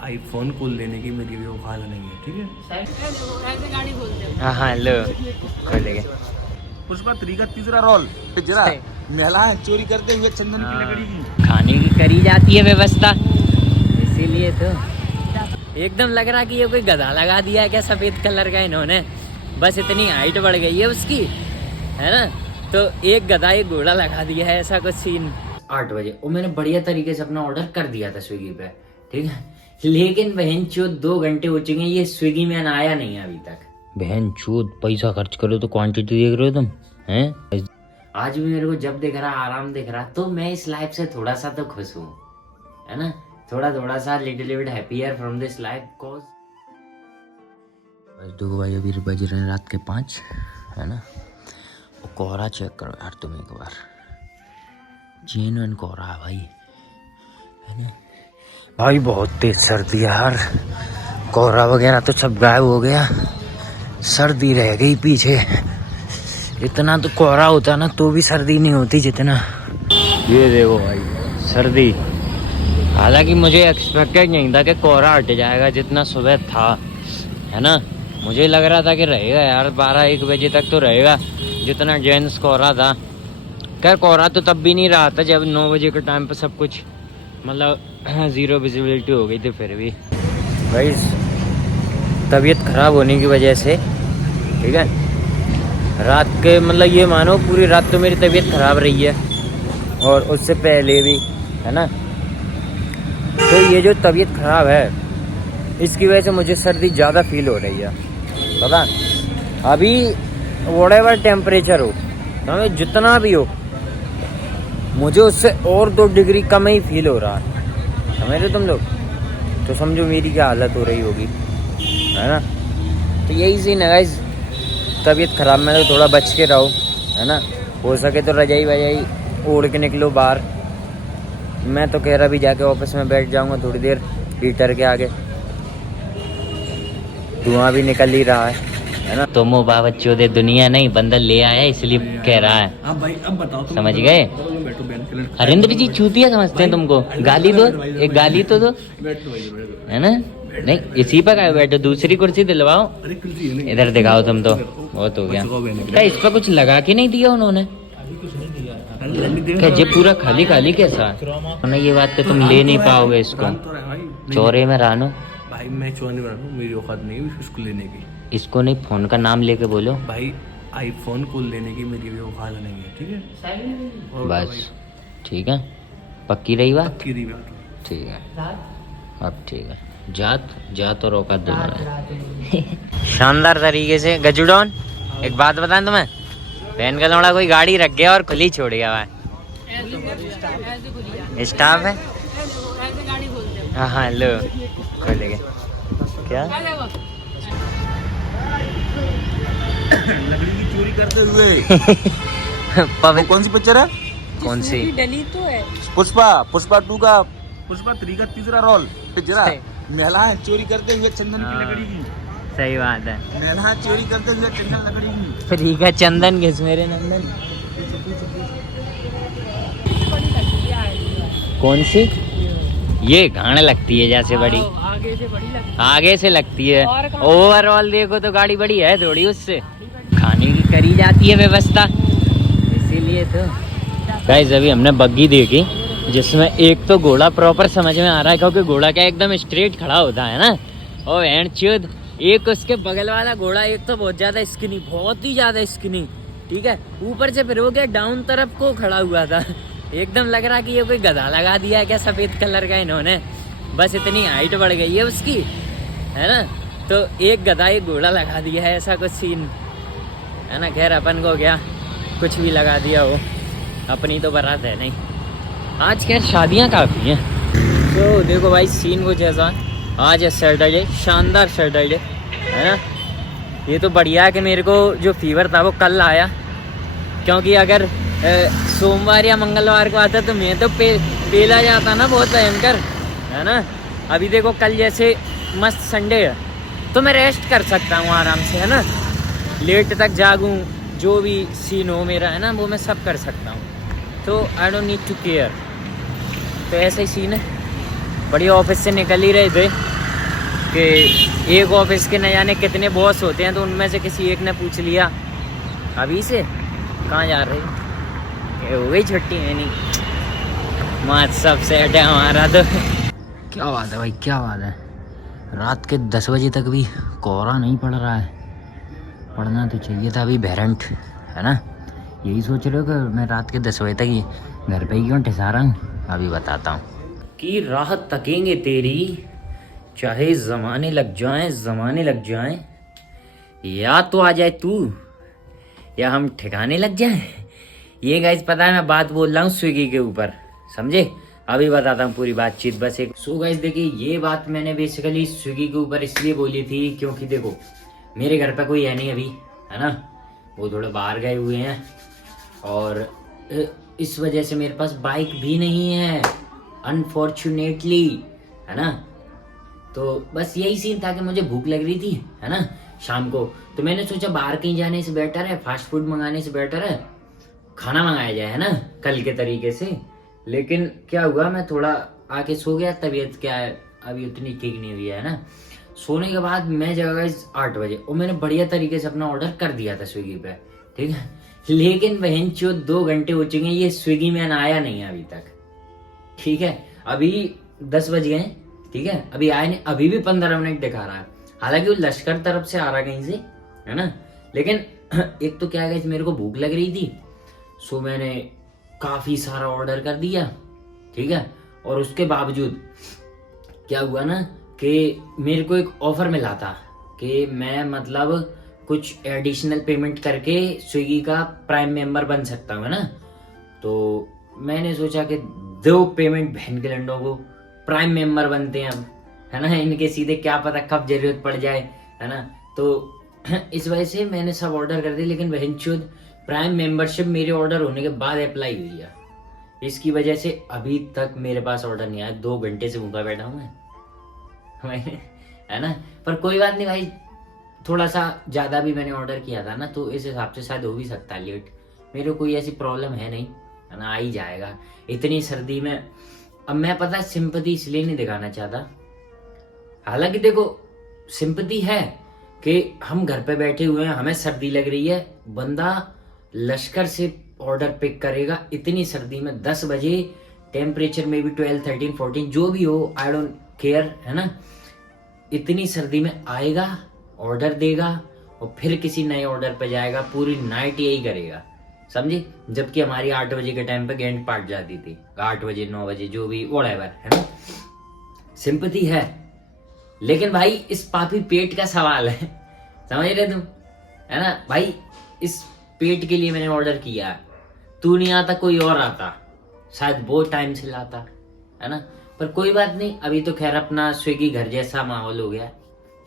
IPhone को लेने की मेरी भी औकात नहीं है, ठीक है। ऐसे गाड़ी बोलते हैं। हाँ हाँ लो खोलेंगे। पुष्पा 3 का तीसरा रोल जरा महिला चोरी करते हुए चंदन की लकड़ी की। खाने की करी जाती है व्यवस्था, इसीलिए तो एकदम लग रहा कि ये कोई गधा लगा दिया है क्या सफेद कलर का इन्होंने। बस इतनी हाइट बढ़ गई है उसकी, है ना, तो एक गधा एक घोड़ा लगा दिया है, ऐसा कुछ सीन। 8 बजे और मैंने बढ़िया तरीके से अपना ऑर्डर कर दिया था स्विगी पे, ठीक है। लेकिन बहन चोद 2 घंटे हो चुके हैं, ये स्विगी मैन आया नहीं है अभी तक। बहन चोद पैसा खर्च करो तो क्वांटिटी देख रहे हो तुम, हैं। आज भी मेरे को जब दिख रहा आराम दिख रहा, तो मैं इस लाइफ से थोड़ा सा तो खुश हूँ, है ना, थोड़ा सा little bit happier from this life cause. बस 2 बजे अभी बज रहे हैं रात के 5, है ना। और कोहरा चेक करो यार तुम एक बार, जेन्युइन कोहरा है भाई, है ना भाई। बहुत तेज सर्दी है यार, कोहरा वगैरह तो सब गायब हो गया, सर्दी रह गई पीछे। इतना तो कोहरा होता ना तो भी सर्दी नहीं होती जितना ये देखो भाई सर्दी। हालांकि मुझे एक्सपेक्टेड नहीं था कि कोहरा हट जाएगा जितना सुबह था, है ना। मुझे लग रहा था कि रहेगा यार 12-1 बजे तक तो रहेगा जितना जेंट्स कोहरा था। खैर कोहरा तो तब भी नहीं रहा था जब 9 बजे के टाइम पे सब कुछ मतलब 0 विजिबिलिटी हो गई थी। फिर भी भाई तबीयत ख़राब होने की वजह से, ठीक है, रात के मतलब ये मानो पूरी रात तो मेरी तबीयत ख़राब रही है और उससे पहले भी, है ना। तो ये जो तबीयत ख़राब है इसकी वजह से मुझे सर्दी ज़्यादा फील हो रही है, पता। अभी व्हाटएवर टेम्परेचर हो, हमें जितना भी हो, मुझे उससे और 2 डिग्री कम ही फील हो रहा है, समझ रहे तुम लोग। तो समझो मेरी क्या हालत हो रही होगी, है ना। तो यही सीन है गाइस, तबीयत ख़राब में तो थोड़ा बच के रहो, है ना। हो सके तो रजाई वजाई ओढ़ के निकलो बाहर। मैं तो कह रहा भी जाके ऑफिस में बैठ जाऊंगा थोड़ी देर हीटर के आगे, धुआं भी निकल ही रहा है ना। तो मोबा बच्चों दे दुनिया नहीं बंदल ले आया इसलिए कह रहा है। हाँ भाई अब बताओ समझ गए। हरिंद्र जी चूतिया समझते हैं तुमको, गाली दो, एक गाली तो दो, है ना। नहीं इसी पर क्या बैठो, दूसरी कुर्सी दिलवाओ, इधर दिखाओ तुम तो बहुत हो गया। क्या इस पर कुछ लगा के नहीं दिया उन्होंने, क्या ये पूरा खाली खाली कैसा है। ये बात तो तुम ले नहीं पाओगे इसको, चौरे में रानो भाई। मैं चोरी नहीं बना रहा हूँ, मेरी औकात नहीं है इसको लेने की। इसको नहीं फोन का नाम लेके बोलो भाई, आईफोन को लेने की मेरी भी औकात नहीं है, ठीक है। बस ठीक है, पक्की रही बात, पक्की रही बात, ठीक है। अब ठीक है, जात और औकात दोनों शानदार तरीके से। गजुडॉन एक बात बताएं तुम्हें, बहन का लौड़ा कोई गाड़ी रख गया और खुली छोड़ गया हुआ है, स्टाफ है। ऐसे गाड़ी बोलते हैं। हाँ हाँ लो खोलेंगे क्या। लकड़ी की चोरी करते हुए कौन सी पिक्चर है, कौन सी। डली तो है पुष्पा 2 का, पुष्पा 3 का तीसरा रोल जरा महिला चोरी करते हुए चंदन की लकड़ी की। सही बात है, महिला चोरी करते हुए चंदन लकड़ी की। फ्री का चंदन किस मेरे नंदन। कौन सी, ये घाण लगती है जैसे बड़ी, आगे से बड़ी लगती आगे से लगती है। और कहाँ? ओवरऑल देखो तो गाड़ी बड़ी है थोड़ी, उससे खाने की करी जाती है व्यवस्था, इसीलिए तो। गाइस अभी हमने बग्गी देखी जिसमें एक तो घोड़ा प्रॉपर समझ में आ रहा है, क्योंकि घोड़ा क्या एकदम स्ट्रेट खड़ा होता है ना। और एंड एक उसके बगल वाला घोड़ा एक तो बहुत ज्यादा स्किनी, बहुत ही ज्यादा स्किनी, ठीक है। ऊपर से फिर वो क्या डाउन तरफ को खड़ा हुआ था, एकदम लग रहा कि ये कोई गधा लगा दिया है क्या सफेद कलर का इन्होंने। बस इतनी हाइट बढ़ गई है उसकी, है ना, तो एक गधा एक घोड़ा लगा दिया है, ऐसा कुछ सीन है ना। खैर अपन को क्या कुछ भी लगा दिया हो, अपनी तो बारात है नहीं। आज खैर शादियाँ काफ़ी हैं। तो देखो भाई सीन कुछ ऐसा, आज है सैटरडे, शानदार सैटरडे, है ना। ये तो बढ़िया है कि मेरे को जो फीवर था वो कल आया, क्योंकि अगर सोमवार या मंगलवार को आता तो मैं तो पेला जाता ना बहुत भयंकर, है ना। अभी देखो कल जैसे मस्त संडे है तो मैं रेस्ट कर सकता हूँ आराम से, है ना। लेट तक जागूँ, जो भी सीन हो मेरा, है ना, वो मैं सब कर सकता हूँ। तो I don't need to care. तो ऐसा ही सीन है। बड़ी ऑफिस से निकल ही रहे थे कि एक ऑफिस के न जाने कितने बॉस होते हैं, तो उनमें से किसी एक ने पूछ लिया अभी से कहाँ जा रहे ये हो गई छुट्टी है नहीं मात सब सेट है हमारा। तो क्या बात है भाई, क्या बात है, रात के 10 बजे तक भी कोहरा नहीं पड़ रहा है। पढ़ना तो चाहिए था अभी भेरंट, है ना। यही सोच रहे हो कि मैं रात के 10 बजे तक ही घर पे ही क्यों ठिसा रहा हूँ। अभी बताता हूँ कि राहत तकेंगे तेरी चाहे ज़माने लग जाएं, ज़माने लग जाएं, या तो आ जाए तू या हम ठिकाने लग जाएं। ये गाइस पता है मैं बात बोल रहा हूँ स्विगी के ऊपर, समझे। अभी बताता हूँ पूरी बातचीत बस एक। सो गाइस देखिए ये बात मैंने बेसिकली स्विगी के ऊपर इसलिए बोली थी क्योंकि देखो मेरे घर पे कोई है नहीं अभी, है ना, वो थोड़े बाहर गए हुए हैं और इस वजह से मेरे पास बाइक भी नहीं है अनफॉर्चुनेटली, है ना। तो बस यही सीन था कि मुझे भूख लग रही थी, है ना, शाम को। तो मैंने सोचा बाहर कहीं जाने से बेटर है, फास्ट फूड मंगाने से बेटर है खाना मंगाया जाए, है ना, कल के तरीके से। लेकिन क्या हुआ, मैं थोड़ा आके सो गया, तबीयत क्या है अभी उतनी ठीक नहीं हुई है ना। सोने के बाद मैं जगा गई 8 बजे और मैंने बढ़िया तरीके से अपना ऑर्डर कर दिया था स्विगी पे, ठीक है। लेकिन बहन चो 2 घंटे हो चुके हैं, ये स्विगी मैन आया नहीं है अभी तक, ठीक है। अभी 10 बज गए, ठीक है, अभी आया नहीं, अभी भी 15 मिनट दिखा रहा है। हालांकि वो लश्कर तरफ से आ रहा कहीं से, है ना। लेकिन एक तो क्या है, मेरे को भूख लग रही थी, सो मैंने काफी सारा ऑर्डर कर दिया, ठीक है। और उसके बावजूद क्या हुआ ना कि मेरे को एक ऑफर मिला था कि मैं मतलब कुछ एडिशनल पेमेंट करके स्विगी का प्राइम मेंबर बन सकता हूँ, है ना। तो मैंने सोचा कि 2 पेमेंट बहन के लंडों को प्राइम मेंबर बनते हैं अब, है ना, इनके सीधे क्या पता कब जरूरत पड़ जाए, है ना। तो इस वजह से मैंने सब ऑर्डर कर दिए, लेकिन बहनचोद प्राइम मेंबरशिप मेरे ऑर्डर होने के बाद अप्लाई हुई है। इसकी वजह से अभी तक मेरे पास ऑर्डर नहीं आया, 2 घंटे से भूखा बैठा हूँ मैं है ना। पर कोई बात नहीं भाई, थोड़ा सा ज्यादा भी मैंने ऑर्डर किया था ना, तो इस हिसाब से शायद हो भी सकता है लेट। मेरे कोई ऐसी प्रॉब्लम है नहीं, है ना, आ ही जाएगा इतनी सर्दी में। अब मैं पता सिंपैथी इसलिए नहीं दिखाना चाहता, हालांकि देखो सिंपैथी है कि हम घर पे बैठे हुए हैं, हमें सर्दी लग रही है, बंदा लश्कर से ऑर्डर पिक करेगा इतनी सर्दी में 10 बजे, टेम्परेचर में भी 12, 13, 14 जो भी हो, आई डोंट केयर, है ना। इतनी सर्दी में आएगा, ऑर्डर देगा और फिर किसी नए ऑर्डर पे जाएगा, पूरी नाइट यही करेगा, समझे। जबकि हमारी 8 बजे के टाइम पे गेंद पाट जाती थी, 8 बजे 9 बजे जो भी व्हाटएवर, है ना। सिंपैथी है, लेकिन भाई इस पापी पेट का सवाल है, समझ रहे तुम, है ना भाई। इस पेट के लिए मैंने ऑर्डर किया, तू नहीं आता कोई और आता, शायद बहुत टाइम से लाता, है ना। पर कोई बात नहीं, अभी तो खैर अपना स्विगी घर जैसा माहौल हो गया,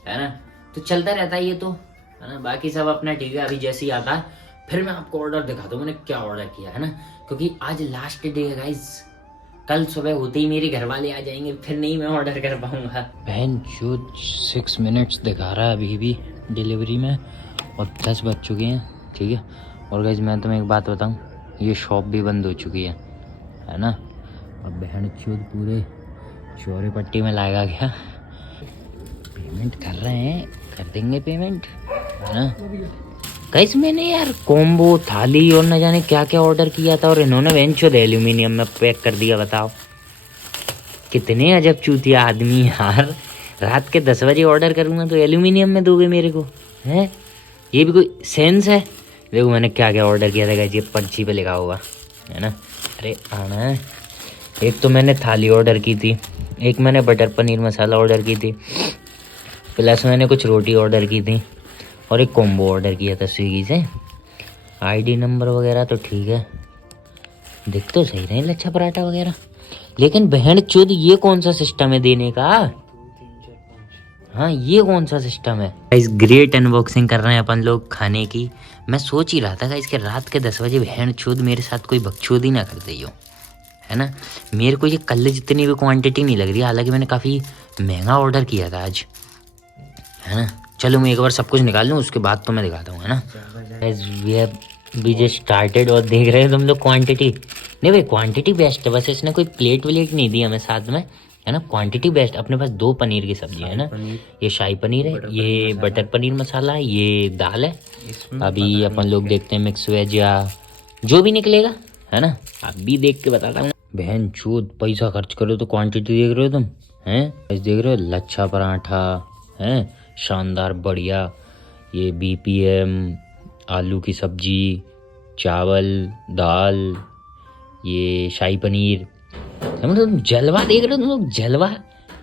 है ना, तो चलता रहता है ये तो, है ना। बाकी सब अपना ठीक है, अभी जैसे ही आता है फिर मैं आपको ऑर्डर दिखाता हूँ मैंने क्या ऑर्डर किया, है ना, क्योंकि आज लास्ट डे है गाइस। कल सुबह होते ही मेरे घर वाले आ जाएंगे, फिर नहीं मैं ऑर्डर कर पाऊंगा। बहन जो 6 मिनट्स दिखा रहा है अभी भी डिलीवरी में, और 10 बज चुके हैं, ठीक है। और गाइस मैं तुम्हें एक बात बताऊं, ये शॉप भी बंद हो चुकी है ना। और बहन चोद पूरे चौरे पट्टी में लाएगा क्या, पेमेंट कर रहे हैं, कर देंगे पेमेंट, है ना। गाइस मैंने यार कॉम्बो थाली और न जाने क्या क्या ऑर्डर किया था, और इन्होंने बहन चोद एल्यूमिनियम में पैक कर दिया। बताओ कितने अजब चूतिया आदमी यार, रात के 10 बजे ऑर्डर करूँगा तो एल्यूमिनियम में दोगे मेरे को, है ये भी कोई सेंस है। देखो मैंने क्या क्या ऑर्डर किया था गाइस, ये पर्ची पे लिखा होगा, है ना। अरे आना है, एक तो मैंने थाली ऑर्डर की थी, एक मैंने बटर पनीर मसाला ऑर्डर की थी, प्लस मैंने कुछ रोटी ऑर्डर की थी, और एक कॉम्बो ऑर्डर किया था स्विगी से। आईडी नंबर वगैरह तो ठीक है, दिख तो सही रहे लच्छा पराठा वगैरह, लेकिन बहन चोद ये कौन सा सिस्टम है देने का, हाँ ये कौन सा सिस्टम है। गाइस ग्रेट अनबॉक्सिंग कर रहे हैं अपन लोग खाने की। मैं सोच ही रहा था गाइस कि रात के 10 बजे बहन चोद मेरे साथ कोई बकचोदी ना कर दी हो, है ना। मेरे को ये कल जितनी भी क्वांटिटी नहीं लग रही, हालांकि मैंने काफ़ी महंगा ऑर्डर किया था आज, है ना। चलो मैं एक बार सब कुछ निकाल लूँ, उसके बाद तो मैं दिखाता हूँ, है ना। गाइस वी जस्ट स्टार्टेड, और देख रहे हो तुम लोग क्वांटिटी, नहीं भाई क्वांटिटी बेस्ट है, बस इसने कोई प्लेट व्लेट नहीं दी हमें साथ में, है ना। Quantity best. अपने पास 2 पनीर की सब्जी है ना, ये शाही पनीर है, ये बटर पनीर मसाला है, ये दाल है। अभी अपन लोग देखते हैं मिक्स वेज या जो भी निकलेगा, है ना। अभी देख के बताता हूँ। बहन चोद पैसा खर्च करो तो क्वांटिटी देख रहे हो तुम, हैं। देख रहे हो लच्छा पराठा है, शानदार बढ़िया। ये BPM, आलू की सब्जी, चावल, दाल, ये शाही पनीर। तुम जलवा देख रहे हो, तुम लोग जलवा,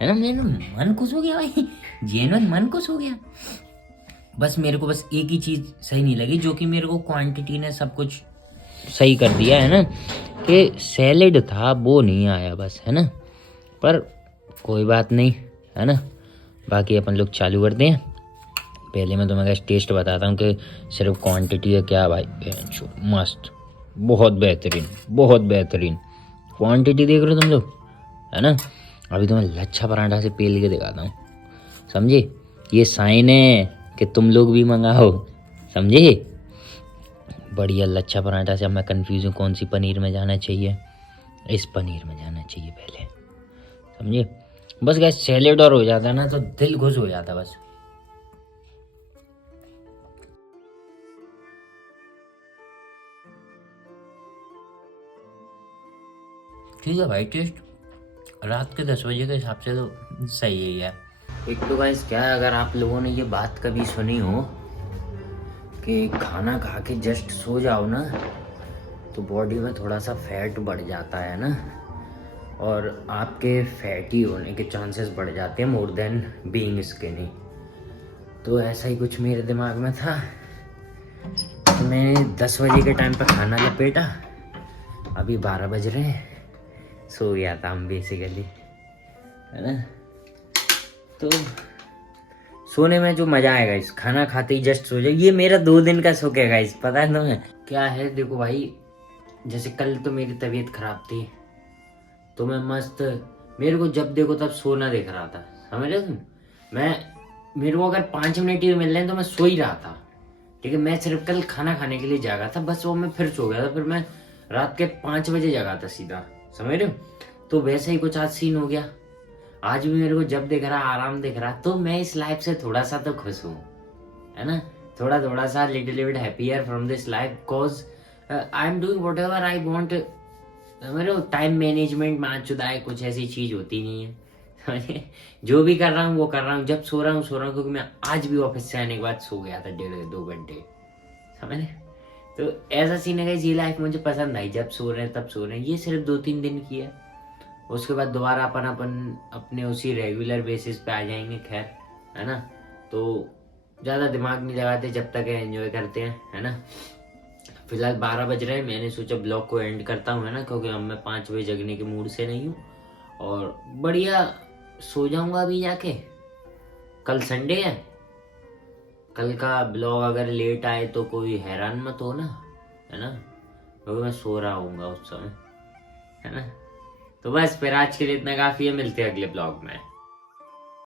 है ना। मेरा मन खुश हो गया भाई, जेन्युइन मन खुश हो गया। बस मेरे को बस एक ही चीज़ सही नहीं लगी, जो कि मेरे को क्वांटिटी ने सब कुछ सही कर दिया, है ना, कि सैलेड था वो नहीं आया बस, है ना। पर कोई बात नहीं, है ना। बाकी अपन लोग चालू करते हैं। पहले मैं तुम्हें टेस्ट बताता हूँ कि सिर्फ क्वांटिटी है क्या भाई। मस्त, बहुत बेहतरीन, बहुत बेहतरीन। क्वांटिटी देख रहे हो तुम लोग, है ना। अभी तुम्हें लच्छा पराठा से पेल के दिखाता हूँ, समझे। ये साइन है कि तुम लोग भी मंगाओ, समझे। बढ़िया लच्छा पराठा से। अब मैं कंफ्यूज हूँ कौन सी पनीर में जाना चाहिए। इस पनीर में जाना चाहिए पहले, समझे। बस गैस सैलेड और हो जाता ना तो दिल खुश हो जाता बस। ठीक है भाई, टेस्ट रात के 10 बजे के हिसाब से तो सही है यार। एक तो गाइस क्या है, अगर आप लोगों ने ये बात कभी सुनी हो कि खाना खा के जस्ट सो जाओ ना तो बॉडी में थोड़ा सा फैट बढ़ जाता है ना, और आपके फैटी होने के चांसेस बढ़ जाते हैं मोर देन बीइंग स्किनी। तो ऐसा ही कुछ मेरे दिमाग में था। तो मैंने 10 बजे के टाइम पर खाना लपेटा, अभी 12 बज रहे हैं, सो गया था हम बेसिकली, है ना। तो सोने में जो मज़ा आएगा, इस खाना खाते ही जस्ट सो जाए, ये मेरा 2 दिन का शौक है गाइस। पता है तुम्हें क्या है। देखो भाई, जैसे कल तो मेरी तबीयत खराब थी तो मैं मस्त, मेरे को जब देखो तब सोना दिख रहा था, समझ रहे तुम। मेरे को अगर 5 मिनट ही मिल रहे हैं तो मैं सो ही रहा था, ठीक है। मैं सिर्फ कल खाना खाने के लिए जागा था बस, वो मैं फिर सो गया था। फिर मैं रात के 5 बजे जगा था सीधा, समझ रहे हो। तो वैसे ही कुछ आज सीन हो गया। आज भी मेरे को जब दिख रहा आराम दिख रहा, तो मैं इस लाइफ से थोड़ा सा तो खुश हूँ, है ना। थोड़ा सा little bit happier from this life, because I am doing what ever I want. मेरे टाइम मैनेजमेंट में आज है, कुछ ऐसी चीज होती नहीं है। जो भी कर रहा हूँ वो कर रहा हूँ, जब सो रहा हूँ क्योंकि मैं आज भी ऑफिस से आने के बाद सो गया था 1.5-2 घंटे, समझ। तो ऐसा सीन है, ये लाइफ मुझे पसंद आई, जब सो रहे हैं तब सो रहे हैं। ये सिर्फ 2-3 दिन की है, उसके बाद दोबारा अपन अपने उसी रेगुलर बेसिस पे आ जाएंगे, खैर, है ना। तो ज़्यादा दिमाग नहीं लगाते, जब तक एंजॉय करते हैं, है ना। फिलहाल 12 बज रहे हैं, मैंने सोचा ब्लॉग को एंड करता हूँ, है ना, क्योंकि अब मैं 5 बजे जगने के मूड से नहीं हूँ और बढ़िया सो जाऊँगा अभी जाके। कल संडे है, कल का ब्लॉग अगर लेट आए तो कोई हैरान मत हो ना, है ना, क्योंकि मैं सो रहा हूँगा उस समय, है ना। तो बस फिर आज के लिए इतना काफ़ी है, मिलते हैं अगले ब्लॉग में।